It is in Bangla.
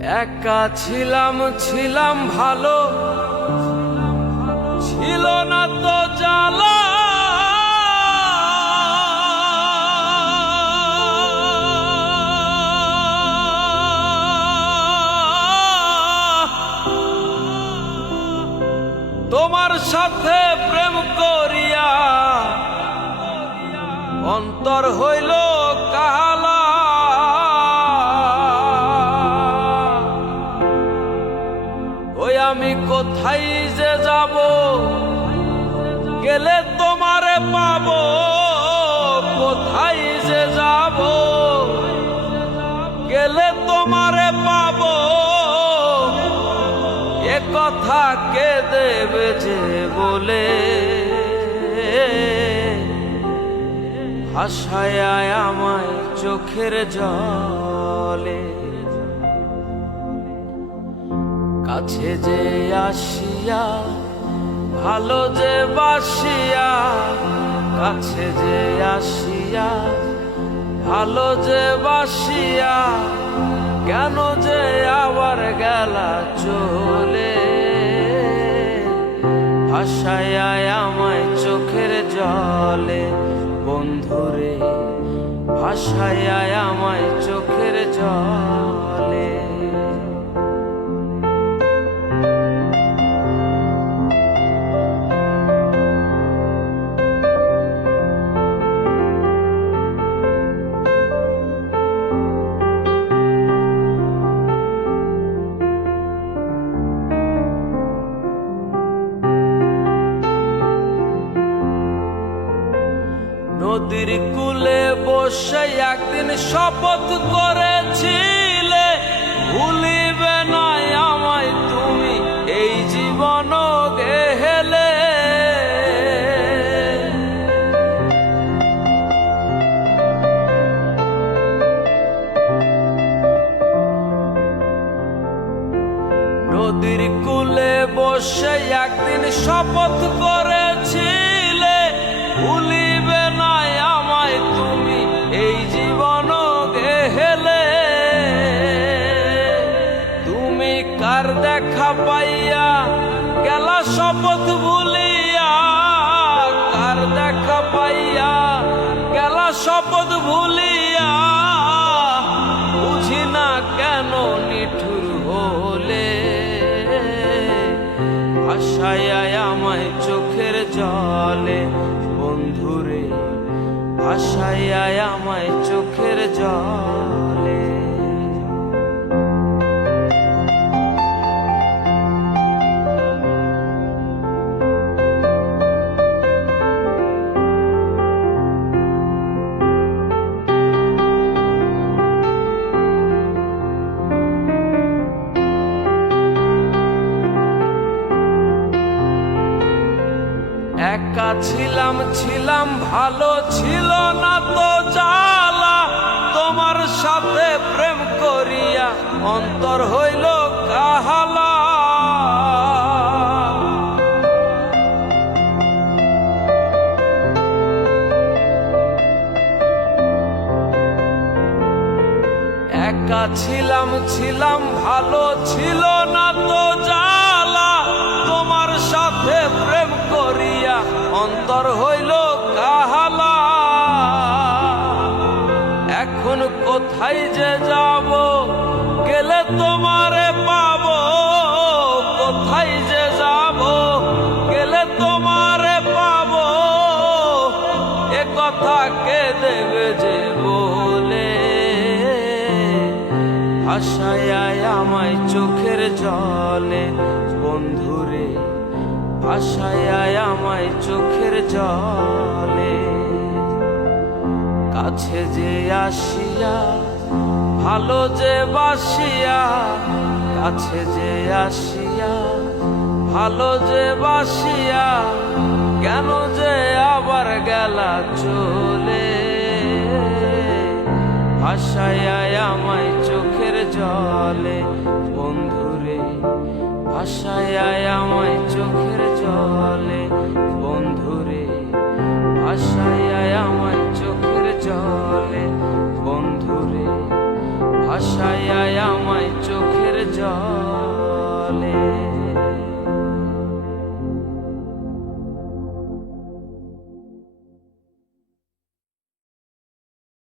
একা ছিলাম ছিলাম ভালো, ছিল না তো জ্বালা। তোমার সাথে প্রেম করিয়া অন্তর হইল কালা। ওই আমি কোথায় যে যাব, গেলে তোমারে পাবো। কোথায় যে যাব, গেলে তোমারে পাবো। এ কথা কে দেবে যে বলে, ভাসায় আমায় চোখের জলে। কাছে যে আসিয়া ভালো যে বাসিয়া, কাছে যে আসিয়া ভালো যে বাসিয়া, কেন যে আবার গেলা চলে। ভাসায় আমায় চোখের জলে বন্ধুরে, ভাসায় আমায় চোখের জলে। নদীর কূলে বসে একদিন শপথ করেছিলে, ভুলিবে না আমায় তুমি এই জীবন গেলে। নদীর কূলে বসে একদিন শপথ করেছিলে, ভুলিবে না আমায় তুমি এই জীবন গেলে। তুমি কার দেখা পাইয়া গেলা শপথ ভুলিয়া, কার দেখা পাইয়া গেলা শপথ ভুলিয়া। বুঝি না কেন নিঠুর হলে, ভাসায় আমায় চোখের জলে বন্ধুরে, ভাসায় আমায় চোখের জলে। একা ছিলাম ছিলাম ভালো, ছিল না তো জ্বালা। তোমার সাথে প্রেম করিয়া অন্তর হইল কাহালা। একা ছিলাম ছিলাম ভালো, ছিল না তো জ্বালা। তোমার সাথে প্রেম করিয়া অন্তর হইল কাহালা। এখন কোথায় যে যাব, গেলে তোমারে পাবো। কোথায় যে যাব, গেলে তোমারে পাবো। এ কথা কে দেবে যে বলে, ভাসায় আমায় চোখের জলে বন্ধুরে, ভাসায় আমায় চোখের জলে। কাছে যে আসিয়া ভালো যে বাসিয়া, কাছে যে আসিয়া ভালো যে বাসিয়া, কেন যে আবার গেলা চলে। ভাসায় আমায় চোখের জলে বন্ধুরে, ভাসায় আমায় চোখের জলে বন্ধুরে, ভাসায় আমায় চোখের জলে বন্ধুরে, ভাসায় আমায় চোখের জল